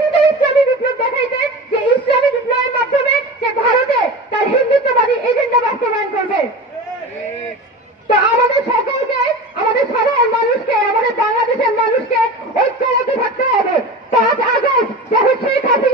ইসলামী বিপ্লব দেখাইতে যে ইসলামী বিপ্লবের মাধ্যমে সে ভারতে তার হিন্দুত্ববাদী এজেন্ডা বাস্তবায়ন করবে। তো আমাদের সকলকে, আমাদের সাধারণ মানুষকে, আমাদের বাংলাদেশের মানুষকে ঐক্যবদ্ধ থাকতে হবে। 5 আগস্ট যখন শেখ হাসিনা